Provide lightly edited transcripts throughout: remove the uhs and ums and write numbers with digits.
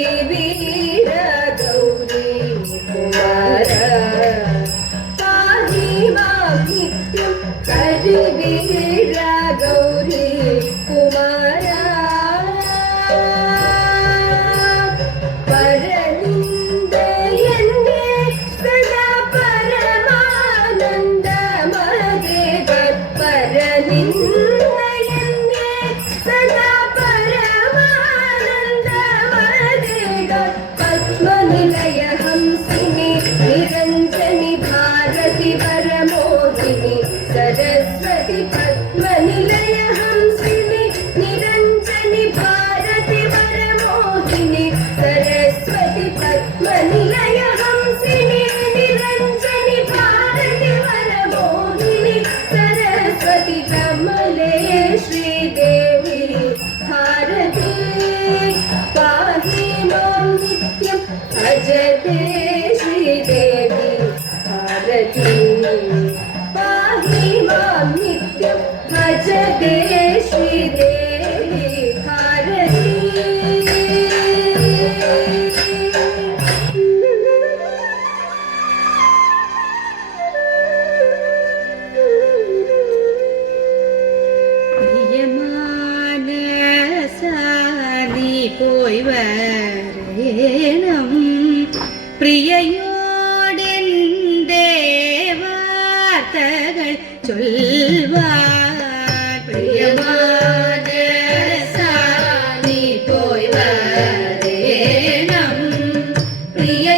वीर गौरी कुमार पाहि मां नित्यं करवीर गौरी कुमार परनिंदयन्ने सदा परमानन्दमदे परनिंदयन्ने सदा पद्मनिलय हंसिनी निरञ्जनि भारति वरमोहिनी सरस्वती पद्मनिलय हंसिनी निरञ्जनि भारति वरमोहिनी सरस्वती पद्मनिलय हंसिनी निरञ्जनि भारति वरमोहिनी सरस्वती कमले श्रीदेवी भारती पाहि मां नित्यं भजते श्रीदेवी भारती पाहि मां नित्यं भजते श्रीदेवी भारती പോയി വരേണം പ്രിയയോടെന്റെ വാർത്തകൾ ചൊൽവാൻ പ്രിയമാനസാനി പോയി വരേണം പ്രിയയോടെന്റെ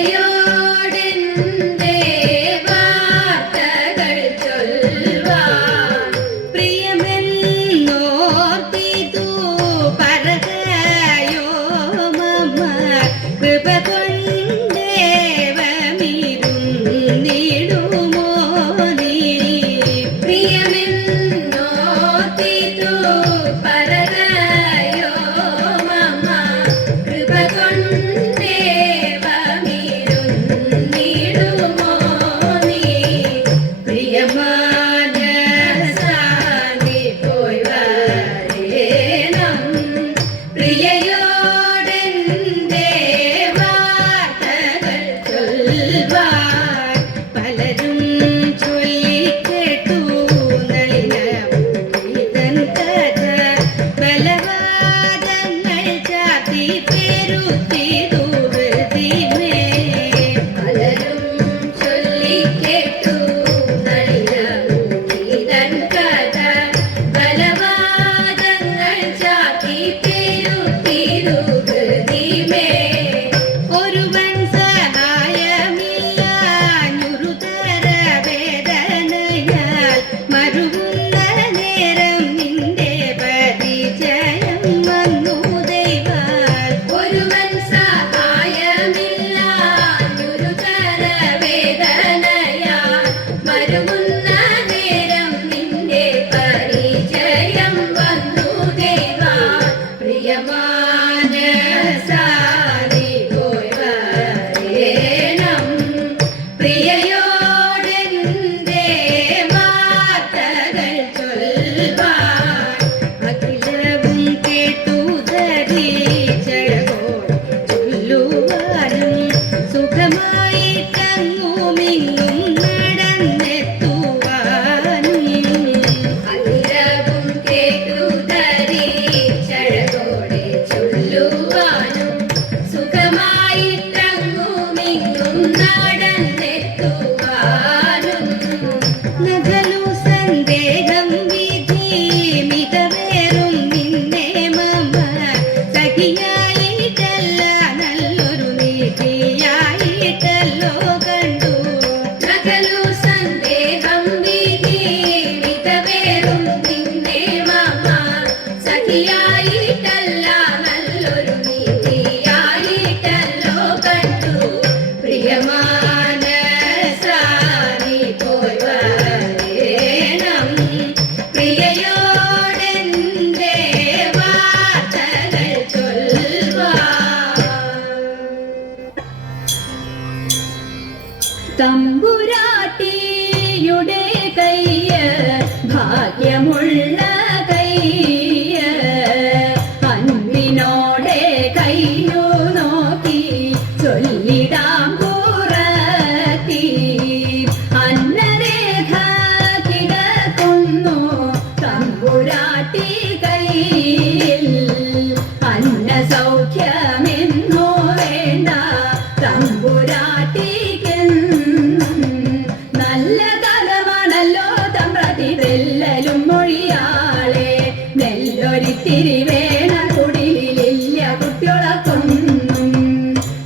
വാർത്തകൾ ചൊൽവാൻ പ്രിയമെന്നോർത്തിതു പറക കൃപ കൊണ്ടേവമിരുന്നിടുമോ നീ പ്രിയമെന്നോർത്തിതു പറകയോ മമ കൃപ കൊണ്ടേവമിരുന്നിടുമോ നീ പ്രിയമാനസാനി പോയി വരേണം പ്രിയയോ പലരും ചൊല്ലിക്കേട്ടു നളിനീതൻ കഥ ബലവാദങ്ങൾ ചാത്തി പെരുത്തിതു ഹൃദിമേ പലരും ചൊല്ലിക്കേട്ടു നളിനീതൻ കഥ ബലവാദങ്ങൾ ചാത്തി പെരുത്തിതു ഹൃദിമേ ഒരുവൻ സഹായമില്ലാഞ്ഞുരുതര വേദനയാൽ മരുവുന്ന നേരം നിന്റെ പരിചയം വന്നു ദൈവാൽ ഒരുവൻ സഹായമില്ലാഞ്ഞുരുതര വേദനയാൽ മരുവുന്ന നേരം നിന്റെ പരിചയം വന്നു ദൈവാൽ പ്രിയമാനസാനി പോയി വരേണം പ്രിയയോടെന്റെ വാർത്തകൾ ചൊൽവാൻ അഖിലവും കേട്ടു ധരിച്ചഴകോട് ചൊല്ലുവാനും സുഖമായിട്ടങ്ങുമിങ്ങും നടന്നെത്തുവാനും അഖിലവും കേട്ടു ധരിച്ചഴകോട് ചൊല്ലുവാനും സുഖമായിട്ടങ്ങുമിങ്ങും നടന്നെത്തുവാനും നഗലു സന്ദേഹം വിധി മിതവേറും നിന്നെ മമ സഖിയായിട്ടല്ല നല്ലൊരു നീതിയായിട്ടല്ലോ കണ്ടു നഗലു സന്ദേഹം വിധി മിതവേറും നിന്നെ മമ സഖിയായിട്ടല്ല നല്ലൊരു നീതിയായിട്ടല്ലോ കണ്ടു പ്രിയമാനസാനി പോയി വരേണം പ്രിയയോ തമ്പുരാട്ടി കയ്യിൽ അന്ന സൗഖ്യമെന്നോ വേണ്ട തമ്പുരാട്ടിക്കെന്നും നല്ല കാലമാണല്ലോ തമ്പ്രാട്ടി വെല്ലലും മൊഴിയാളെ നെല്ലൊരിത്തിരി വേണ കുടിലില്ല കുട്ടികളൊക്കൊന്നും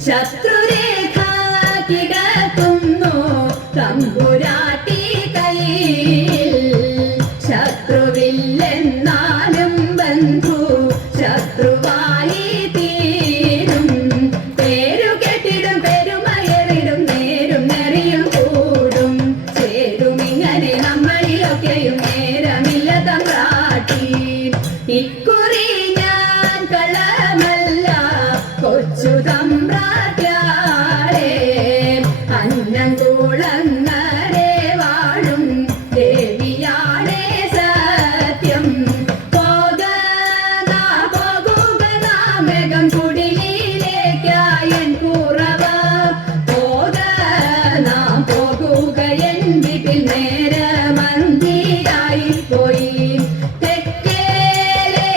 ശത്രുരേഖ കിടക്കുന്നു തമ്പുരാട്ടി കയ്യിൽ ശത്രുവില്ലെന്നാലും ബന്ധു ശത്രുവായി തീരും പേരു കെട്ടിടും പെരുമയറിടും നേരും നെറിയും കൂടും ചേരുമിങ്ങനെ നമ്മളിലൊക്കെയും നേരമില്ല തമ്പ്രാട്ടി ഇക്കുറി ഞാൻ കള്ളമല്ല കൊച്ചു തമ്പ്രാട്യാളെ അന്നം കുളങ്ങരെ വാഴും ദേവിയാണേ സത്യം പോകുക നാമകം കുടിലേക്കായൻ കുറവ പോകുക എൻ വീട്ടിൽ നേരെ മന്ദിരായി പോയി തെക്കേലെ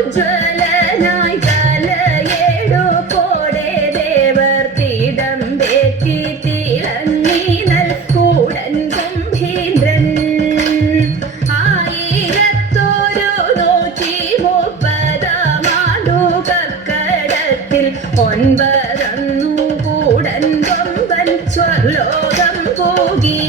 ഉജ്ജ്വലനായി തലയെടുപ്പോടെ ദേവർ തിടമ്പേറ്റി തിളങ്ങീനൽ കൂടൻ ഗംഭീരൻ 1130 കക്കടത്തിൽ 9 കൂടൻ കൊമ്പൻ സ്വർലോകം പോകി